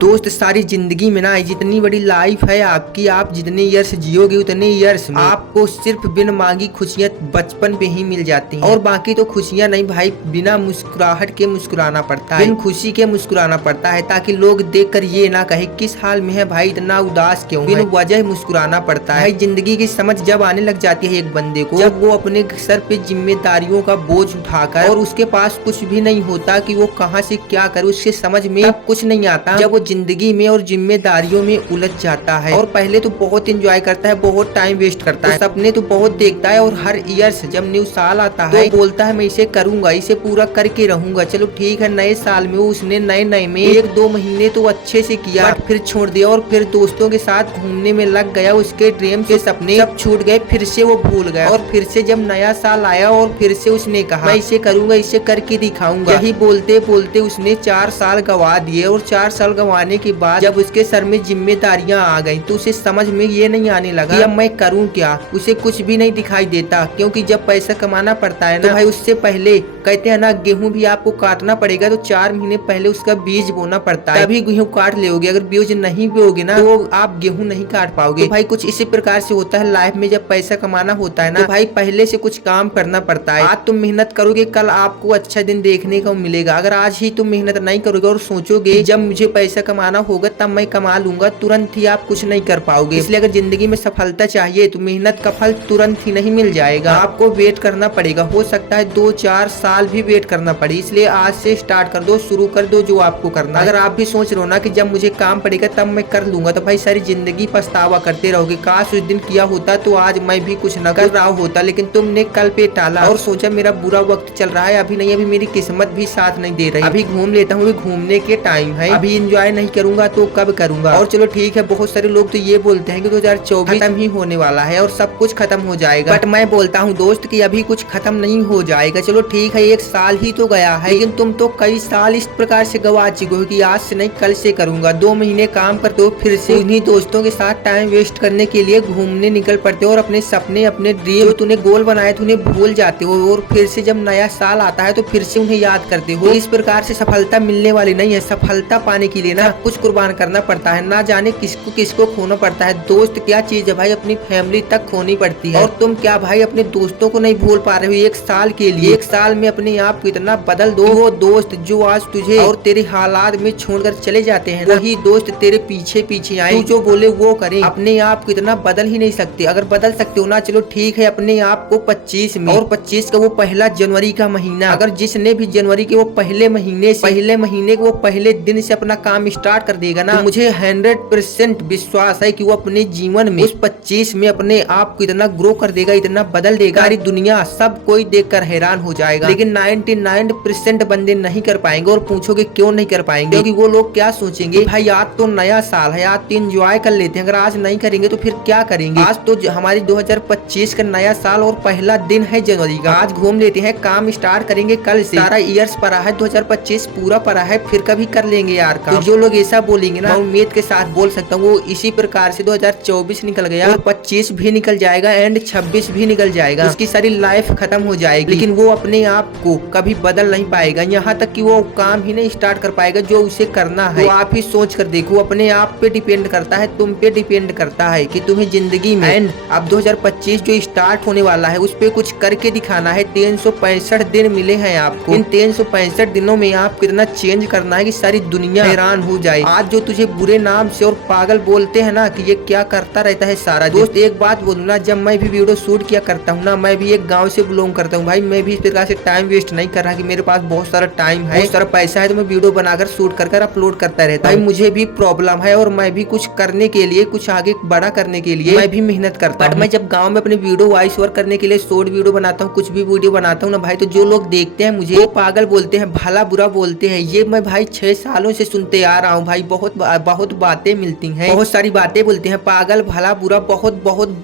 दोस्त सारी जिंदगी में ना जितनी बड़ी लाइफ है आपकी, आप जितने ईयर्स जियोगे उतने ईयर्स में आपको सिर्फ बिन मांगी खुशियां बचपन पे ही मिल जाती हैं। और बाकी तो खुशियां नहीं भाई, बिना मुस्कुराहट के मुस्कुराना पड़ता है, बिन खुशी के मुस्कुराना पड़ता है, ताकि लोग देखकर ये ना कहे किस हाल में है भाई, इतना उदास क्यों है। बिन वजह मुस्कुराना पड़ता है भाई। जिंदगी की समझ जब आने लग जाती है एक बंदे को, जब वो अपने सर पे जिम्मेदारियों का बोझ उठाकर और उसके पास कुछ भी नहीं होता कि वो कहाँ से क्या करे, उसके समझ में अब कुछ नहीं आता, जब वो जिंदगी में और जिम्मेदारियों में उलझ जाता है। और पहले तो बहुत एंजॉय करता है, बहुत टाइम वेस्ट करता है, सपने तो बहुत देखता है, और हर ईयर से जब न्यू साल आता है तो बोलता है मैं इसे करूंगा, इसे पूरा करके रहूंगा। चलो ठीक है, नए साल में उसने नए में 1-2 महीने तो अच्छे से किया, बट फिर छोड़ दिया और फिर दोस्तों के साथ घूमने में लग गया। उसके ड्रीम के सपने सब छूट गए, फिर से वो भूल गया। और फिर से जब नया साल आया और फिर से उसने कहा मैं इसे करूंगा, इसे करके दिखाऊंगा। यही बोलते बोलते उसने 4 साल गवा दिए। और 4 साल गंवाने के बाद जब उसके सर में जिम्मेदारियां आ गई तो उसे समझ में ये नहीं आने लगा कि अब मैं करूं क्या। उसे कुछ भी नहीं दिखाई देता, क्योंकि जब पैसा कमाना पड़ता है ना तो भाई, उससे पहले कहते हैं ना गेहूं भी आपको काटना पड़ेगा तो 4 महीने पहले उसका बीज बोना पड़ता है, तभी गेहूं काट लोगे। अगर बीज नहीं बोगे ना तो आप गेहूं नहीं काट पाओगे। तो भाई कुछ इसी प्रकार से होता है लाइफ में, जब पैसा कमाना होता है ना तो भाई पहले से कुछ काम करना पड़ता है। आज तुम मेहनत करोगे, कल आपको अच्छा दिन देखने को मिलेगा। अगर आज ही तुम मेहनत नहीं करोगे और सोचोगे जब मुझे पैसा कमाना होगा तब मैं कमा लूंगा, तुरंत ही आप कुछ नहीं कर पाओगे। इसलिए अगर जिंदगी में सफलता चाहिए तो मेहनत का फल तुरंत ही नहीं मिल जाएगा, आपको वेट करना पड़ेगा। हो सकता है 2-4 साल भी वेट करना पड़े। इसलिए आज से स्टार्ट कर दो, शुरू कर दो जो आपको करना है। अगर आप भी सोच रहे हो ना कि जब मुझे काम पड़ेगा तब मैं कर लूंगा, तो भाई सारी जिंदगी पछतावा करते रहोगे, काश उस दिन किया होता तो आज मैं भी कुछ न कर रहा होता। लेकिन तुमने कल पे टाला और सोचा मेरा बुरा वक्त चल रहा है, अभी नहीं, अभी मेरी किस्मत भी साथ नहीं दे रही, अभी घूम लेता हूँ, घूमने के टाइम है, अभी एंजॉय नहीं करूंगा तो कब करूंगा। और चलो ठीक है, बहुत सारे लोग तो ये बोलते हैं कि 2024 खत्म ही होने वाला है और सब कुछ खत्म हो जाएगा, बट मैं बोलता हूँ दोस्त कि अभी कुछ खत्म नहीं हो जाएगा। चलो ठीक है, 1 साल ही तो गया है, लेकिन तुम तो कई साल इस प्रकार से गवा चुके हो कि आज से नहीं कल से करूंगा। 2 महीने काम करते हो, फिर से उन्हीं दोस्तों के साथ टाइम वेस्ट करने के लिए घूमने निकल पड़ते हो और अपने सपने, अपने ड्रीम जो तूने गोल बनाए थे उन्हें भूल जाते हो। और फिर से जब नया साल आता है तो फिर से उन्हें याद करते हो। इस प्रकार से सफलता मिलने वाली नहीं है। सफलता पाने के लिए ना कुछ कुर्बान करना पड़ता है, ना जाने किसको किसको खोना पड़ता है। दोस्त क्या चीज है भाई, अपनी फैमिली तक खोनी पड़ती है। और तुम क्या भाई अपने दोस्तों को नहीं भूल पा रहे हो 1 साल के लिए। 1 साल में अपने आप को इतना बदल दो, वो दोस्त जो आज तुझे और तेरे हालात में छोड़कर चले जाते हैं, वही दोस्त तेरे पीछे पीछे आए, तू जो बोले वो करे। अपने आप को इतना बदल ही नहीं सकते। अगर बदल सकते हो ना, चलो ठीक है, अपने आप को 25 में, और 25 का वो पहला जनवरी का महीना, अगर जिसने भी जनवरी के वो पहले महीने के वो पहले दिन से अपना काम स्टार्ट कर देगा ना, तो मुझे 100% विश्वास है कि वो अपने जीवन में उस 25 में अपने आप को इतना ग्रो कर देगा, इतना बदल देगा, सारी दुनिया सब कोई देखकर हैरान हो जाएगा। लेकिन 99% बंदे नहीं कर पाएंगे। और पूछोगे क्यों नहीं कर पाएंगे, क्योंकि वो लोग क्या सोचेंगे, भाई आज तो नया साल है, आज तो एंजॉय कर लेते हैं, अगर आज नहीं करेंगे तो फिर क्या करेंगे। आज तो हमारी 2025 का नया साल और पहला दिन है जनवरी का, आज घूम लेते हैं, काम स्टार्ट करेंगे कल से। सारा ईयर्स पड़ा है, 2025 पूरा पड़ा है, फिर कभी कर लेंगे यार काम। तो जो लोग ऐसा बोलेंगे ना, उम्मीद के साथ बोल सकता हूँ, वो इसी प्रकार से 2024 निकल गया और 25 भी निकल जाएगा एंड 26 भी निकल जाएगा, उसकी सारी लाइफ खत्म हो जाएगी। लेकिन वो अपने आप को कभी बदल नहीं पाएगा, यहाँ तक कि वो काम ही नहीं स्टार्ट कर पाएगा जो उसे करना है। तो आप ही सोच कर देखो, अपने आप पे डिपेंड करता है, तुम पे डिपेंड करता है कि तुम्हें जिंदगी में एंड अब 2025 जो स्टार्ट होने वाला है उस पे कुछ करके दिखाना है। 365 दिन मिले हैं आपको, इन 365 दिनों में आप कितना चेंज करना है कि सारी दुनिया हैरान हो जाए। आज जो तुझे बुरे नाम से और पागल बोलते हैं ना कि ये क्या करता रहता है सारा दोस्त, एक बात बोलूं ना, जब मैं भी वीडियो शूट किया करता हूँ ना, मैं भी एक गाँव से बिलोंग करता हूँ भाई, मैं भी इस प्रकार से टाइम वेस्ट नहीं कर रहा कि मेरे पास बहुत सारा टाइम है, बहुत सारा पैसा है तो मैं वीडियो बनाकर शूट कर अपलोड करता रहता है। मुझे भी प्रॉब्लम है और मैं भी कुछ करने के लिए, कुछ आगे बड़ा करने के लिए मैं भी मेहनत करता हूँ। मैं जब गाँव में अपने वीडियो वॉइस ओवर करने के लिए शॉर्ट वीडियो बनाता हूँ, कुछ भी वीडियो बनाता हूँ ना भाई, तो जो लोग देखते हैं मुझे वो पागल बोलते हैं, भला बुरा बोलते हैं। ये मैं भाई 6 सालों से सुनते आ रहा हूँ भाई, बहुत बातें मिलती हैं, बहुत सारी बातें बोलते हैं, पागल भला बुरा बहुत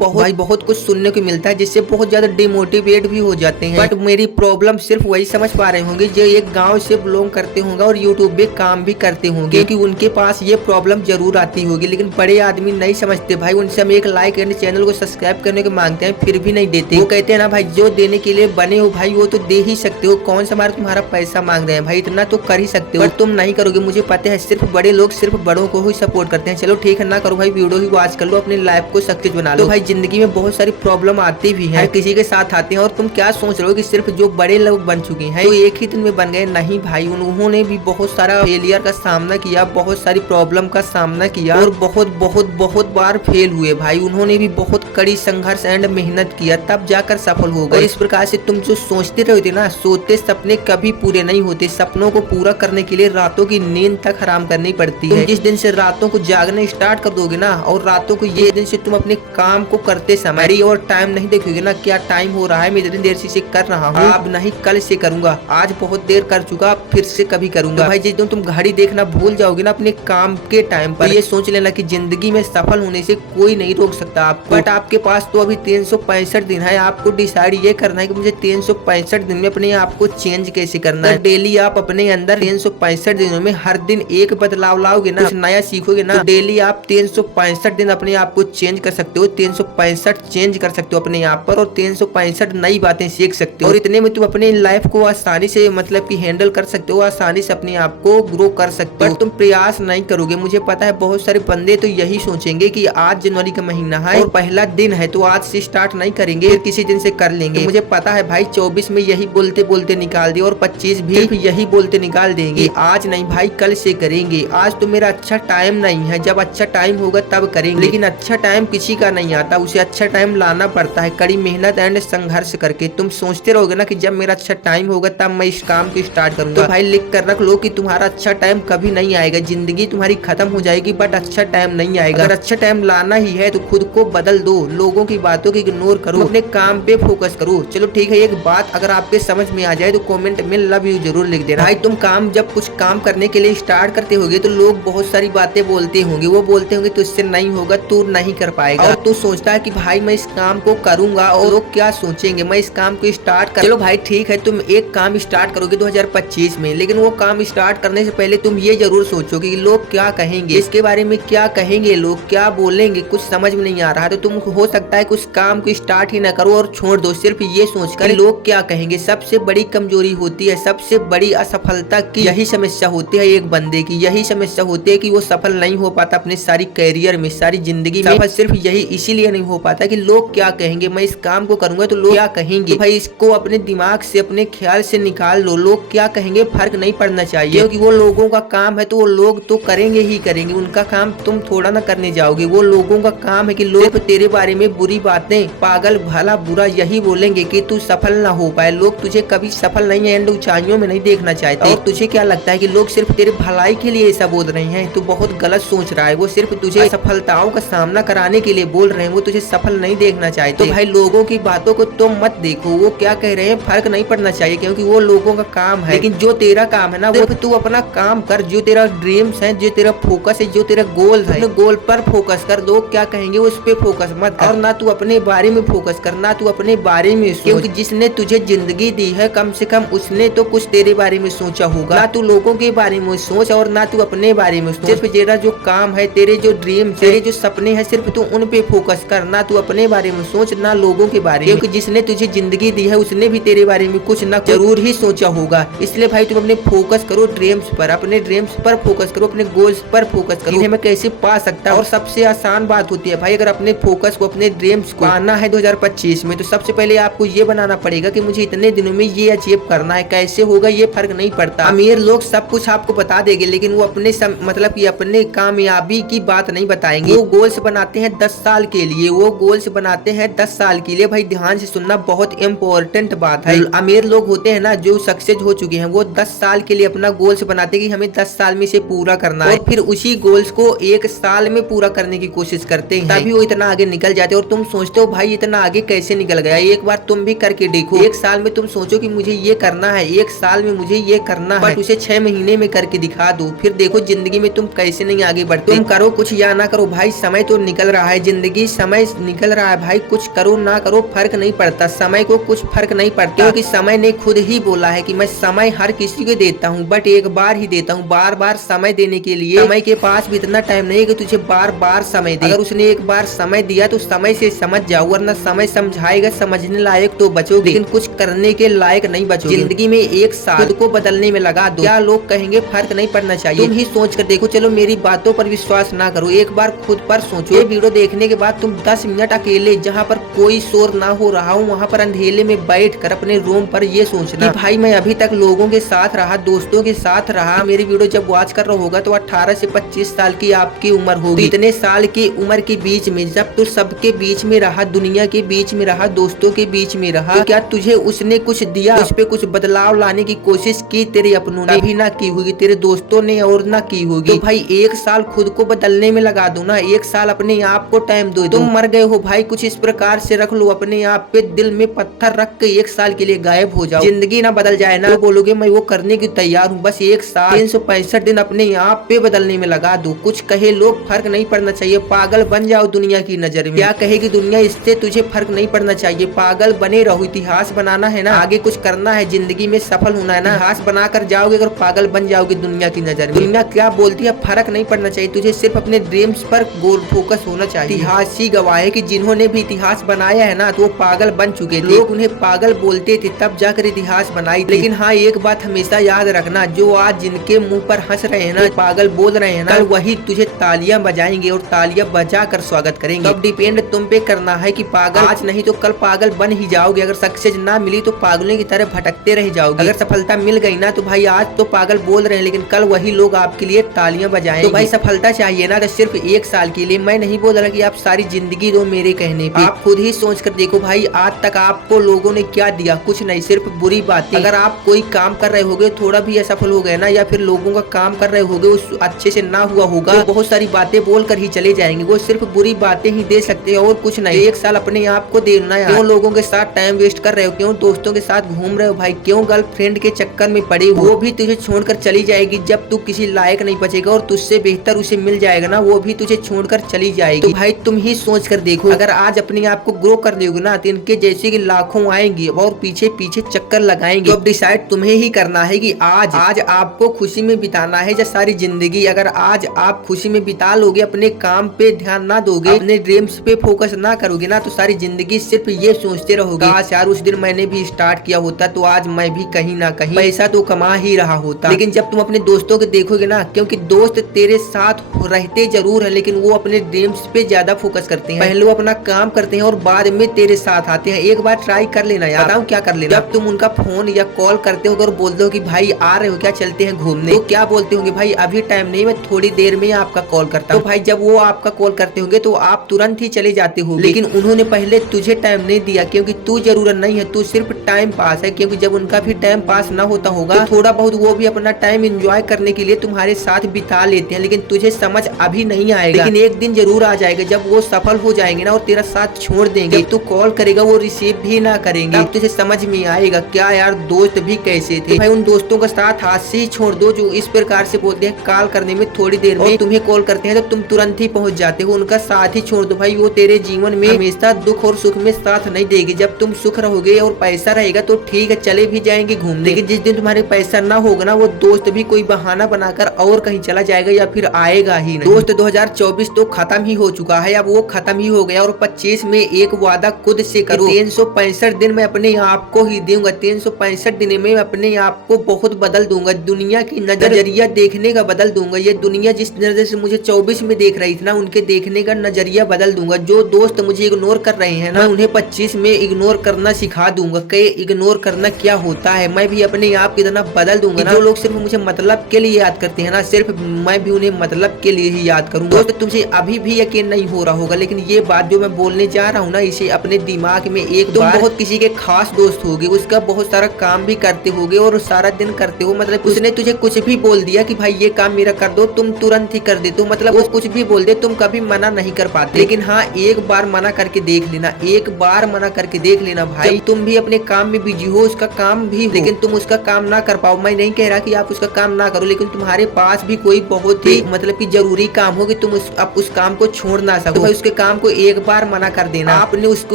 भाई बहुत कुछ सुनने को मिलता है, जिससे बहुत ज्यादा डिमोटिवेट भी हो जाते हैं। बट मेरी प्रॉब्लम सिर्फ वही समझ पा रहे होंगे जो एक गाँव से बिलोंग करते होंगे और यूट्यूब पे काम भी करते होंगे, क्योंकि उनके पास ये प्रॉब्लम जरूर आती होगी। लेकिन बड़े आदमी नहीं समझते भाई, उनसे हम एक लाइक एंड चैनल को सब्सक्राइब करने को मांगते हैं फिर भी नहीं देते। वो कहते हैं ना भाई, जो देने के लिए बने हो भाई वो तो दे ही सकते हो, कौन सा तुम्हारा पैसा मांग रहे हैं भाई, इतना तो कर ही सकते हो, तुम नहीं करोगे। मुझे पता है सिर्फ बड़े लोग सिर्फ बड़ों को ही सपोर्ट करते हैं। चलो ठीक है, ना करो भाई, वीडियो ही वॉच कर लो, अपनी लाइफ को सक्सेस बना लो। तो भाई जिंदगी में बहुत सारी प्रॉब्लम आती भी है, किसी के साथ आते हैं। और तुम क्या सोच रहे हो कि सिर्फ जो बड़े लोग बन चुके हैं तो एक ही दिन में बन गए? नहीं भाई, उन्होंने भी बहुत सारा फेलियर का सामना किया, बहुत सारी प्रॉब्लम का सामना किया और बहुत बहुत बहुत बार फेल हुए भाई। उन्होंने भी बहुत कड़ी संघर्ष एंड मेहनत किया, तब जाकर सफल हो गए। इस प्रकार से तुम जो सोचते रहते ना, सोते सपने कभी पूरे नहीं होते। सपनों को पूरा करने के लिए रातों की नींद तक हराम करनी पड़ती है। जिस दिन से रातों को जागने स्टार्ट कर दोगे ना, और रातों को ये दिन से तुम अपने काम को करते समय और टाइम नहीं देखोगे ना, क्या टाइम हो रहा है, मैं इतनी देर से कर रहा हूँ, अब नहीं कल से करूंगा, आज बहुत देर कर चुका, फिर से कभी करूंगा। तो भाई जिस दिन तुम घड़ी देखना भूल जाओगे ना अपने काम के टाइम पर, ये सोच लेना कि जिंदगी में सफल होने से कोई नहीं रोक सकता आपको। बट आपके पास तो अभी 365 दिन है। आपको डिसाइड ये करना है कि मुझे 365 दिन में अपने आप को चेंज कैसे करना है। डेली आप अपने अंदर 365 दिनों में हर दिन एक बदलाव लाओगे ना, कुछ नया सीखोगे ना, तो डेली आप 365 दिन अपने आप को चेंज कर सकते हो। 365 चेंज कर सकते हो अपने आप पर, और 365 नई बातें सीख सकते हो। और इतने में तुम अपने लाइफ को आसानी से मतलब कि हैंडल कर सकते हो, आसानी से अपने आप को ग्रो कर सकते हो। तुम प्रयास नहीं करोगे। मुझे पता है बहुत सारे बंदे तो यही सोचेंगे कि आज जनवरी का महीना है और पहला दिन है तो आज से स्टार्ट नहीं करेंगे, फिर किसी दिन से कर लेंगे। तो मुझे पता है भाई 24 में यही बोलते बोलते निकाल दिए, और 25 भी सिर्फ यही बोलते निकाल देंगे, आज नहीं भाई कल से करेंगे, आज तो मेरा अच्छा टाइम नहीं है, जब अच्छा टाइम होगा तब करेंगे। लेकिन अच्छा टाइम किसी का नहीं आता, उसे अच्छा टाइम लाना पड़ता है कड़ी मेहनत एंड संघर्ष करके। तुम सोचते रहोगे ना कि जब मेरा अच्छा टाइम होगा तब मैं इस काम को स्टार्ट करूंगा, तो भाई लिख कर रख लो कि तुम्हारा अच्छा टाइम कभी नहीं आएगा। जिंदगी तुम्हारी खत्म हो जाएगी बट अच्छा टाइम नहीं आएगा। अगर अच्छा टाइम लाना ही है तो खुद को बदल दो, लोगों की बातों को इग्नोर करो, अपने काम पे फोकस करो। चलो ठीक है, एक बात अगर आपके समझ में आ जाए तो कमेंट में लव यू जरूर लिख देना। भाई तुम काम जब कुछ काम करने के लिए स्टार्ट करते होगे तो लोग बहुत सारी बातें बोलते होंगे, वो बोलते होंगे तुझसे नहीं होगा, तू नहीं कर पाएगा, और तू सोचता है कि भाई मैं इस काम को करूंगा और लोग क्या सोचेंगे, मैं इस काम को स्टार्ट कर। चलो भाई ठीक है, तुम एक काम स्टार्ट करोगे 2025 में, लेकिन वो काम स्टार्ट करने से पहले तुम ये जरूर सोचोगे कि लोग क्या कहेंगे, इसके बारे में क्या कहेंगे, लोग क्या बोलेंगे। कुछ समझ में नहीं आ रहा तो तुम हो सकता है कुछ काम को स्टार्ट ही ना करो और छोड़ दो, सिर्फ ये सोचकर लोग क्या कहेंगे। सबसे बड़ी कमजोरी होती है, सबसे बड़ी असफलता की यही समस्या होती है एक बंदे की, यही समस्या होती है कि वो सफल नहीं हो पाता अपने सारी कैरियर में, सारी जिंदगी में। सफल सिर्फ यही इसीलिए नहीं हो पाता कि लोग क्या कहेंगे, मैं इस काम को करूंगा तो लोग क्या कहेंगे। तो भाई इसको अपने दिमाग से, अपने ख्याल से निकाल लो। लोग क्या कहेंगे फर्क नहीं पड़ना चाहिए, क्योंकि वो लोगों का काम है तो वो लोग तो करेंगे ही करेंगे, उनका काम तुम थोड़ा ना करने जाओगे। वो लोगों का काम है कि लोग तेरे बारे में बुरी बातें, पागल भला बुरा यही बोलेंगे कि तू सफल ना हो पाए। लोग तुझे कभी सफल नहीं एंड ऊंचाइयों में नहीं देखना चाहते। और तुझे क्या लगता है कि लोग सिर्फ तेरे भलाई के लिए ऐसा बोल रहे हैं? तो बहुत गलत सोच रहा है। वो सिर्फ तुझे सफलताओं का सामना कराने के लिए बोल रहे हैं, वो तुझे सफल नहीं देखना चाहते। तो भाई लोगों की बातों को तुम मत देखो, वो क्या कह रहे हैं फर्क नहीं पड़ना चाहिए, क्योंकि वो लोगों का काम है। लेकिन जो तेरा काम है ना, वो तू अपना काम कर, जो तेरा ड्रीम्स है, जो तेरा फोकस है, जो तेरा गोल है, अपने गोल पर फोकस कर। लोग क्या कहेंगे उस पे फोकस मत कर, और ना तू अपने बारे में फोकस कर, ना तू अपने बारे में सोच, क्योंकि जिसने तुझे जिंदगी दी है कम से कम उसने तो कुछ तेरे बारे में सोचा होगा। ना तू लोगों के बारे में सोच और ना तू अपने बारे में सोच। सिर्फ तेरा जो काम है, तेरे जो ड्रीम, तेरे जो सपने हैं, सिर्फ तू उन पे फोकस कर, ना तू अपने बारे में सोच, ना लोगों के बारे में, क्योंकि जिसने तुझे जिंदगी दी है उसने भी तेरे बारे में कुछ ना जरूर ही सोचा होगा। इसलिए भाई तुम अपने फोकस करो ड्रीम्स पर, अपने ड्रीम्स पर फोकस करो, अपने गोल्स पर फोकस करो। इन्हें मैं कैसे पा सकता हूं? और सबसे आसान बात होती है भाई, अगर अपने फोकस को, अपने ड्रीम्स को पाना है 2025 में, तो सबसे पहले आपको ये बनाना पड़ेगा कि मुझे इतने दिनों में ये अचीव करना है। कैसे होगा ये फर्क नहीं पड़ता। अमीर लोग सब कुछ आपको बता देंगे, लेकिन वो अपने मतलब कि अपने कामयाबी की बात नहीं बताएंगे। वो गोल्स बनाते हैं 10 साल के लिए, वो गोल्स बनाते हैं 10 साल के लिए। भाई ध्यान से सुनना, बहुत इंपॉर्टेंट बात है। अमीर लोग होते हैं ना जो सक्सेस हो चुके हैं, वो 10 साल के लिए अपना गोल्स बनाते हैं कि हमें 10 साल में से पूरा करना है, और फिर उसी गोल्स को 1 साल में पूरा करने की कोशिश करते हैं, तभी वो इतना आगे निकल जाते हैं। और तुम सोचते हो भाई इतना आगे कैसे निकल गया, एक बार तुम भी करके देखो। 1 साल में तुम सोचो कि मुझे ये करना है, 1 साल में मुझे ये करना है, उसे 6 महीने में करके दिखा दो, फिर देखो जिंदगी में तुम कैसे नहीं आगे बढ़ते। तुम करो कुछ या ना करो भाई, समय तो निकल रहा है, जिंदगी समय निकल रहा है भाई, कुछ करो ना करो फर्क नहीं पड़ता, समय को कुछ फर्क नहीं पड़ता, क्योंकि समय ने खुद ही बोला है कि मैं समय हर किसी को देता हूँ, बट एक बार ही देता हूँ। बार बार समय देने के लिए समय के पास भी इतना टाइम नहीं है कि तुझे बार बार समय दे। अगर उसने एक बार समय दिया तो समय से समझ जाओ, वरना समय समझाएगा, समझने लायक तो बचोगे, लेकिन कुछ करने के लायक नहीं बचोगे। जिंदगी में 1 साल खुद को बदलने में लगा दो, क्या लोग कहेंगे फर्क नहीं पड़ना चाहिए। चाहिए। तुम ही सोच कर देखो, चलो मेरी बातों पर विश्वास ना करो, एक बार खुद पर सोचो। ये वीडियो देखने के बाद तुम 10 मिनट अकेले जहाँ पर कोई शोर ना हो रहा हो वहाँ पर अंधेरे में बैठ कर अपने रूम पर ये सोचना कि भाई मैं अभी तक लोगों के साथ रहा, दोस्तों के साथ रहा। मेरी वीडियो जब वॉच कर रहा होगा तो 18 से 25 साल की आपकी उम्र होगी। इतने साल की उम्र के बीच में जब तू सबके बीच में रहा, दुनिया के बीच में रहा, दोस्तों के बीच में रहा, तो क्या तुझे उसने कुछ दिया? उस पे कुछ बदलाव लाने की कोशिश की तेरे अपनों ने? भी ना की होगी, तेरे दोस्तों ने और ना की होगी। तो भाई एक साल खुद को बदलने में लगा दो ना, एक साल अपने आप को टाइम दो। तुम मर गए हो भाई, कुछ इस प्रकार से रख लो अपने आप पे, दिल में पत्थर रख के एक साल के लिए गायब हो जाओ। जिंदगी ना बदल जाए ना तो बोलोगे मैं वो करने की तैयार हूँ। बस एक साल 365 दिन अपने आप पे बदलने में लगा दो। कुछ कहे लोग, फर्क नहीं पड़ना चाहिए, पागल बन जाओ दुनिया की नजर में। क्या कहेगी दुनिया, इससे तुझे फर्क नहीं पड़ना चाहिए, पागल बने रहो। इतिहास बनाना है ना, आगे कुछ करना है, जिंदगी में सफल होना है ना, इतिहास बनाकर जाओगे अगर पागल बन जाओगे दुनिया की नजर में। दुनिया क्या बोलती है फर्क नहीं पड़ना चाहिए, तुझे सिर्फ अपने ड्रीम्स पर गोल फोकस होना चाहिए। इतिहास ही गवाह है कि जिन्होंने भी इतिहास बनाया है ना तो वो पागल बन चुके थे। लोग उन्हें पागल बोलते थे तब जाकर इतिहास बनाई। लेकिन हाँ एक बात हमेशा याद रखना, जो आज जिनके मुंह पर हंस रहे हैं ना, पागल बोल रहे हैं ना, कल वही तुझे तालियां बजाएंगे और तालियां बजा कर स्वागत करेंगे। अब डिपेंड तुम पे करना है कि पागल आज नहीं तो कल पागल बन ही जाओगे। अगर सक्सेस ना मिली तो पागलों की तरह भटकते रह जाओगे। अगर सफलता मिल गई ना तो भाई आज तो पागल बोल रहे हैं लेकिन कल वही लोग आपके लिए तालियां बजाएंगे। तो भाई सफलता चाहिए ना तो सिर्फ एक साल के लिए, मैं नहीं बोल रहा कि आप सारी जिंदगी दो मेरे कहने पे। आप खुद ही सोच कर देखो भाई आज तक आपको लोगों ने क्या दिया? कुछ नहीं, सिर्फ बुरी बातें। अगर आप कोई काम कर रहे होगे, थोड़ा भी असफल हो गए ना, या फिर लोगों का काम कर रहे होगे उस अच्छे से ना हुआ होगा, तो बहुत सारी बातें बोल कर ही चले जाएंगे। वो सिर्फ बुरी बातें ही दे सकते हैं और कुछ नहीं। एक साल अपने आप को देना है। क्यों लोगों के साथ टाइम वेस्ट कर रहे हो? क्यों दोस्तों के साथ घूम रहे हो भाई? क्यों गर्लफ्रेंड के चक्कर में पड़े हो? वो भी तुझे छोड़कर चली जाएगी जब तू किसी लायक नहीं बचेगा, और तुझसे बेहतर उसे मिल जाएगा ना, वो भी तुझे छोड़कर चली जाएगी। तो भाई तुम ही सोच कर देखो, अगर आज अपने आप को ग्रो कर दोगे ना तो इनके जैसे कि लाखों आएंगे और पीछे पीछे चक्कर लगाएंगे। तो अब डिसाइड तुम्हें ही करना है कि आज आपको खुशी में बिताना है या सारी जिंदगी। अगर आज आप खुशी में बिता लोगे, अपने काम पे ध्यान ना दोगे, अपने ड्रीम्स पे फोकस ना करोगे ना, तो सारी जिंदगी सिर्फ ये सोचते रहोगे काश यार उस दिन मैंने भी स्टार्ट किया होता तो आज मैं भी कहीं ना कहीं पैसा तो कमा ही रहा होता। लेकिन जब तुम अपने दोस्तों को देखोगे ना, क्योंकि दोस्त तेरे साथ रहते जरूर है लेकिन वो अपने ड्रीम्स पे ज्यादा फोकस करते हैं। पहले वो अपना काम करते हैं और बाद में तेरे साथ आते हैं। एक बार ट्राई कर लेना यार, बताऊं क्या कर लेना। जब तुम उनका फोन या कॉल करते हो और बोलते हो कि भाई आ रहे हो क्या, चलते हैं घूमने, तो क्या बोलते होंगे? भाई अभी टाइम नहीं, मैं थोड़ी देर में आपका कॉल करता हूँ। तो भाई जब वो आपका कॉल करते होंगे तो आप तुरंत ही चले जाते हो, लेकिन उन्होंने पहले तुझे टाइम नहीं दिया क्योंकि तू जरूरत नहीं है, तू सिर्फ टाइम पास है। क्योंकि जब उनका भी टाइम पास ना होता होगा तो थोड़ा बहुत वो भी अपना टाइम एंजॉय करने के लिए तुम्हारे साथ बिता लेते हैं, लेकिन तुझे समझ अभी नहीं आएगा। लेकिन एक दिन जरूर आ जाएगा जब वो सफल हो जाएंगे ना और तेरा साथ छोड़ देंगे, तू कॉल करेगा वो रिसीव भी ना करेंगे, तब तुझे समझ में आएगा क्या यार दोस्त भी कैसे थे। भाई उन दोस्तों का साथ हाथ से ही छोड़ दो जो इस प्रकार से बोलते हैं कॉल करने में थोड़ी देर में तुम्हें कॉल करते हैं तो तुम तुरंत ही पहुंच जाते हो। उनका साथ ही छोड़ दो भाई, वो तेरे जीवन में हमेशा दुख और सुख में साथ नहीं देगी। जब तुम सुख रहोगे और पैसा रहेगा तो ठीक है चले भी जाएंगे घूमने, लेकिन जिस दिन तुम्हारे पैसा ना होगा ना वो दोस्त भी कोई बहाना बनाकर और कहीं चला जाएगा या फिर आएगा ही नहीं। दोस्त 2024 तो खत्म ही हो चुका है, अब वो खत्म ही हो गया और 25 में एक वादा खुद से करो, 365 दिन में अपने आप को ही दूंगा, 365 दिन में अपने आप को बहुत बदल दूंगा, दुनिया की नजरिया देखने का बदल दूंगा। ये दुनिया जिस नजर से मुझे 24 में देख रही थी ना उनके देखने का नजरिया बदल दूंगा। जो दोस्त मुझे इग्नोर कर रहे हैं ना उन्हें 25 में इग्नोर करना सिखा दूंगा कि इग्नोर करना क्या होता है। मैं भी अपने आप की तरह बदल दूंगा ना। जो लोग सिर्फ मुझे मतलब के लिए याद करते हैं ना, सिर्फ मैं भी उन्हें मतलब के लिए ही याद करूंगा। दोस्त तुमसे अभी भी यकीन नहीं हो रहा होगा, लेकिन ये बात जो मैं बोलने जा रहा हूँ ना इसे अपने दिमाग में एक तुम बहुत किसी के खास दोस्त होगे, उसका बहुत सारा काम भी करते होगे और सारा दिन करते हो, मतलब उसने तुझे कुछ भी बोल दिया कि भाई ये काम मेरा कर दो, तुम तुरंत ही कर देते हो, मतलब वो कुछ भी बोल दे तुम कभी मना नहीं कर पाते। लेकिन हाँ एक बार मना करके देख लेना, एक बार मना करके देख लेना भाई। तुम भी अपने काम में बिजी हो, उसका काम भी हो, लेकिन तुम उसका काम ना कर पाओ। मैं नहीं कह रहा कि आप उसका काम ना करो, लेकिन तुम्हारे पास भी कोई बहुत ही मतलब कि जरूरी काम हो कि तुम उस काम को छोड़ ना सको, तो भाई उसके काम को एक बार मना कर देना। आपने उसके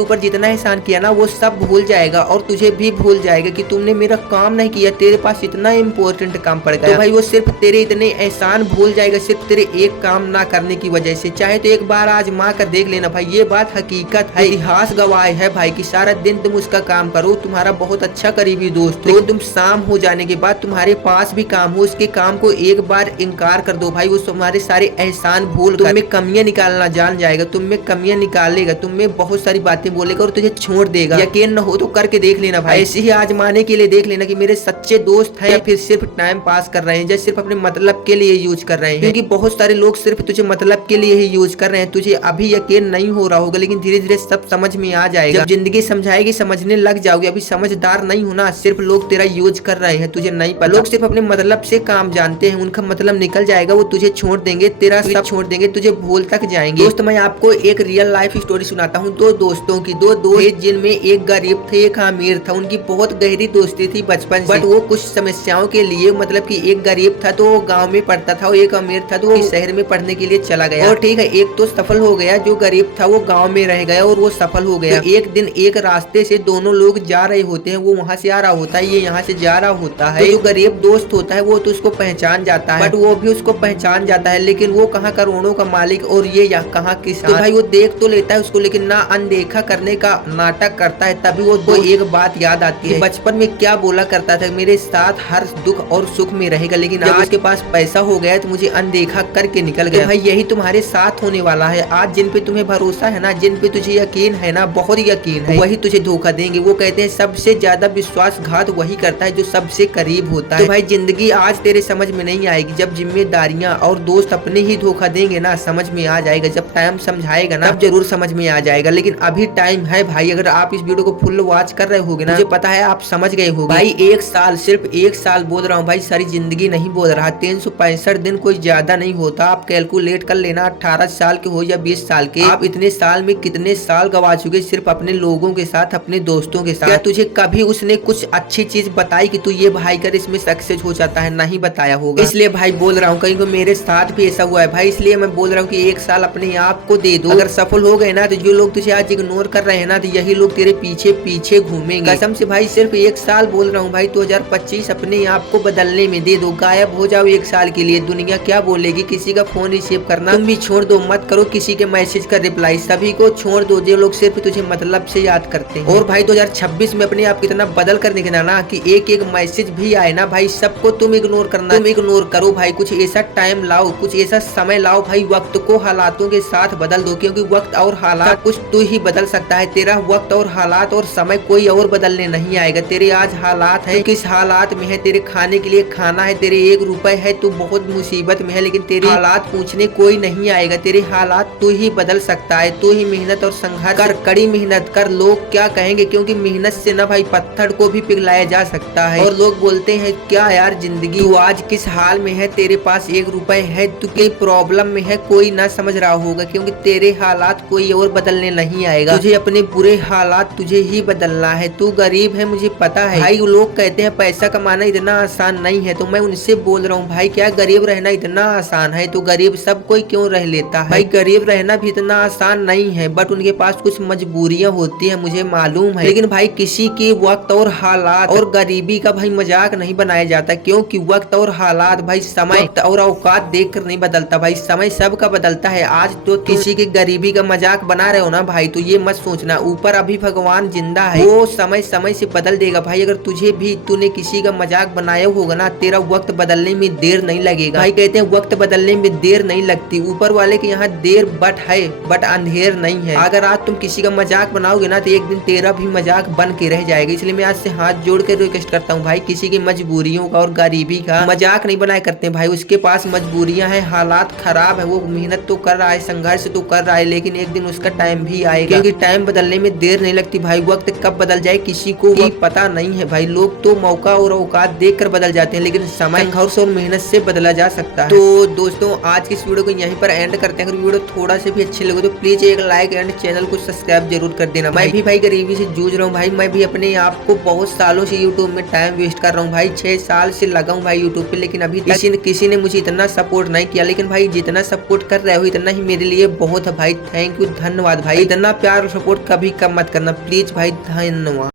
ऊपर जितना एहसान किया ना वो सब भूल जाएगा और तुझे भी भूल जाएगा कि तुमने मेरा काम नहीं किया, तेरे पास इतना इम्पोर्टेंट काम पड़ गया। तो भाई वो सिर्फ तेरे इतने एहसान भूल जाएगा सिर्फ तेरे एक काम ना करने की वजह से। चाहे तो एक बार आजमा कर देख लेना भाई, ये बात हकीकत है, इतिहास गवाह है भाई कि सारा दिन तुम उसका काम करो, तुम्हारा बहुत अच्छा करीबी दोस्त हो, तुम शाम हो जाने के बाद तुम्हारे पास भी काम हो, उसके काम को एक बार इनकार कर दो भाई, वो तुम्हारे सारे एहसान भूल कर तुम्हें कमियां निकालना जान जाएगा, तुम्हें कमियां निकालेगा, तुम्हें बहुत सारी बातें बोलेगा और तुझे छोड़ देगा। यकीन न हो तो करके देख लेना भाई, ऐसे ही आजमाने के लिए देख लेना कि मेरे सच्चे दोस्त हैं या फिर सिर्फ टाइम पास कर रहे हैं या सिर्फ अपने मतलब के लिए यूज कर रहे हैं। क्योंकि बहुत सारे लोग सिर्फ तुझे मतलब के लिए ही यूज कर रहे हैं। तुझे अभी यकीन नहीं हो रहा होगा, लेकिन धीरे धीरे सब समझ में आ जाएगा। जब जिंदगी समझाएगी समझने लग जाओगे। अभी समझदार नहीं होना, सिर्फ लोग तेरा यूज कर रहे हैं, तुझे नहीं पता। लोग सिर्फ अपने मतलब से काम जानते हैं, उनका मतलब निकल जाएगा, वो तुझे छोड़ देंगे, तेरा सब छोड़ देंगे, तुझे भूल तक जाएंगे। दोस्त मैं आपको एक रियल लाइफ स्टोरी सुनाता हूँ। दो दोस्तों की, दो दोस्त जिनमें एक गरीब थे एक अमीर था। उनकी बहुत गहरी दोस्ती थी बचपन से, बट वो कुछ समस्याओं के लिए, मतलब कि एक गरीब था तो वो गाँव में पढ़ता था और एक अमीर था तो वो शहर में पढ़ने के लिए चला गया। और ठीक है, एक तो सफल हो गया, जो गरीब था वो गाँव में रह गया और वो सफल हो गया। तो एक दिन एक रास्ते से दोनों लोग जा रहे होते हैं, वो वहाँ से आ रहा होता है, ये यहाँ से जा रहा होता है। तो जो गरीब दोस्त होता है वो तो उसको पहचान जाता है, बट वो भी उसको पहचान जाता है, लेकिन वो कहाँ करोड़ों का मालिक और ये कहाँ किसान। तो भाई वो देख तो लेता है उसको, लेकिन ना अनदेखा करने का नाटक करता है। तभी वो एक बात याद आती है, बचपन में क्या बोला करता था, मेरे साथ हर दुख और सुख में रहेगा, लेकिन आज उसके पास पैसा हो गया तो मुझे अनदेखा करके निकल गया। भाई यही तुम्हारे साथ होने वाला है। आज जिन पे तुम्हें भरोसा है ना, जिन पे तुझे यकीन है ना, बहुत यकीन है, वही तुझे धोखा देंगे। वो कहते हैं सबसे ज्यादा विश्वासघात वही करता है जो सबसे करीब होता है। तो भाई जिंदगी आज तेरे समझ में नहीं आएगी, जब जिम्मेदारियां और दोस्त अपने ही धोखा देंगे ना, समझ में आ जाएगा। जब टाइम समझाएगा ना, तब जरूर समझ में आ जाएगा, लेकिन अभी टाइम है भाई। अगर आप इस वीडियो को फुल वॉच कर रहे होगे ना, मुझे पता है आप समझ गए होगे। भाई एक साल, सिर्फ एक साल बोल रहा हूँ भाई, सारी जिंदगी नहीं बोल रहा। 365 दिन कोई ज्यादा नहीं होता। आप कैलकुलेट कर लेना, 18 साल के हो या 20 साल के, आप इतने साल में कितने साल गवा चुके सिर्फ अपने लोगों के साथ, अपने दोस्तों के साथ। क्या तुझे कभी उसने कुछ अच्छी चीज बताई कि तू ये भाई कर इसमें सक्सेस हो जाता है? नहीं बताया होगा। इसलिए भाई बोल रहा हूँ, कहीं को मेरे साथ भी ऐसा हुआ है भाई, इसलिए मैं बोल रहा हूँ कि एक साल अपने आप को दे दो। अगर सफल हो गए ना, तो जो लोग तुझे आज इग्नोर कर रहे हैं ना, तो यही लोग तेरे पीछे पीछे घूमेंगे। कसम से भाई, सिर्फ एक साल बोल रहा हूँ भाई, 2025 अपने आप को बदलने में दे दो। गायब हो जाओ एक साल के लिए, दुनिया क्या बोलेगी? किसी का फोन रिसीव करना तुम भी छोड़ दो, मत करो किसी के मैसेज का रिप्लाई, सभी को छोड़ दो जो लोग सिर्फ तुझे मतलब से याद करते हैं। और भाई 2026 में अपने आप कितना बदल कर निकलना ना, कि एक एक मैसेज भी आए ना भाई, सबको तुम इग्नोर करना, तुम इग्नोर करो भाई। कुछ ऐसा टाइम लाओ, कुछ ऐसा समय लाओ भाई, वक्त को हालातों के साथ बदल दो, क्योंकि वक्त और हालात कुछ तू ही बदल सकता है। तेरा वक्त और हालात और समय कोई और बदलने नहीं आएगा। तेरे आज हालात है, किस हालात में है, तेरे खाने के लिए खाना है, तेरे 1 रुपए है, तू बहुत मुसीबत में है, लेकिन तेरे हालात पूछने कोई नहीं आएगा। तेरे हालात तू ही बदल सकता है। तू ही मेहनत और संघर्ष कर, कड़ी मेहनत कर। लोग क्या कहेंगे, क्योंकि मेहनत से ना भाई पत्थर को भी पिघलाया जा सकता है। और लोग बोलते हैं क्या यार जिंदगी, तू आज किस हाल में है, तेरे पास 1 रुपए है, तू कई प्रॉब्लम में है, कोई ना समझ रहा होगा, क्योंकि तेरे हालात कोई और बदलने नहीं आएगा। तुझे अपने बुरे हालात तुझे ही बदलना है। तू गरीब है मुझे पता है भाई, लोग कहते हैं पैसा कमाना इतना आसान नहीं है, तो मैं उनसे बोल रहा हूँ भाई, क्या गरीब रहना इतना आसान है? तो गरीब सब कोई क्यों रह लेता है भाई? गरीब रहना भी इतना आसान नहीं है, बट उनके पास कुछ मजबूरियां होती है, मुझे मालूम है। लेकिन भाई किसी के वक्त और हालात और गरीबी का भाई मजाक नहीं बनाया जाता, क्योंकि वक्त और हालात भाई, समय और औकात देख कर नहीं बदलता भाई, समय सबका बदलता है। आज तो किसी की गरीबी का मजाक बना रहे हो ना भाई, तो ये मत सोचना ऊपर अभी भगवान जिंदा है, वो समय समय से बदल देगा भाई। अगर तुझे भी तूने किसी का मजाक बनाया होगा ना, तेरा वक्त बदलने में देर नहीं लगेगा भाई। कहते हैं वक्त बदलने में देर नहीं लगती, ऊपर वाले के यहाँ देर बट है, बट अंधेर नहीं है। अगर आज तुम किसी का मजाक बनाओगे ना, तो एक दिन तेरा भी मजाक बन के रह जाएगा। इसलिए मैं आज से हाथ जोड़ कर रिक्वेस्ट करता हूँ भाई, किसी की मजबूरियों का और गरीबी का मजाक नहीं बनाया करते भाई। उसके पास मजबूरियां हैं, हालात खराब है, वो मेहनत तो कर रहा है, संघर्ष तो कर रहा है, लेकिन एक दिन उसका टाइम भी आएगा, क्योंकि टाइम बदलने में देर नहीं लगती भाई। वक्त कब बदल जाए किसी को भी पता नहीं है भाई। लोग तो मौका और औकात देख कर बदल जाते हैं, लेकिन समय संघर्ष और मेहनत से बदला जा सकता है। तो दोस्तों आज की इस वीडियो को यहीं पर एंड करते हैं। अगर वीडियो थोड़ा से भी अच्छे लगे तो प्लीज एक लाइक एंड चैनल को सब्सक्राइब जरूर कर देना। मैं भी भाई गरीबी से जूझ रहा हूँ भाई, मैं भी अपने आप को बहुत सालों से यूट्यूब में टाइम वेस्ट कर रहा हूँ भाई, 6 साल से लगा हूँ भाई यूट्यूब पे, लेकिन अभी किसी ने मुझे इतना सपोर्ट नहीं किया। लेकिन भाई जितना सपोर्ट कर रहे हो इतना ही मेरे लिए बहुत है भाई। थैंक यू, धन्यवाद भाई। इतना प्यार और सपोर्ट कभी कम मत करना प्लीज भाई, धन्यवाद।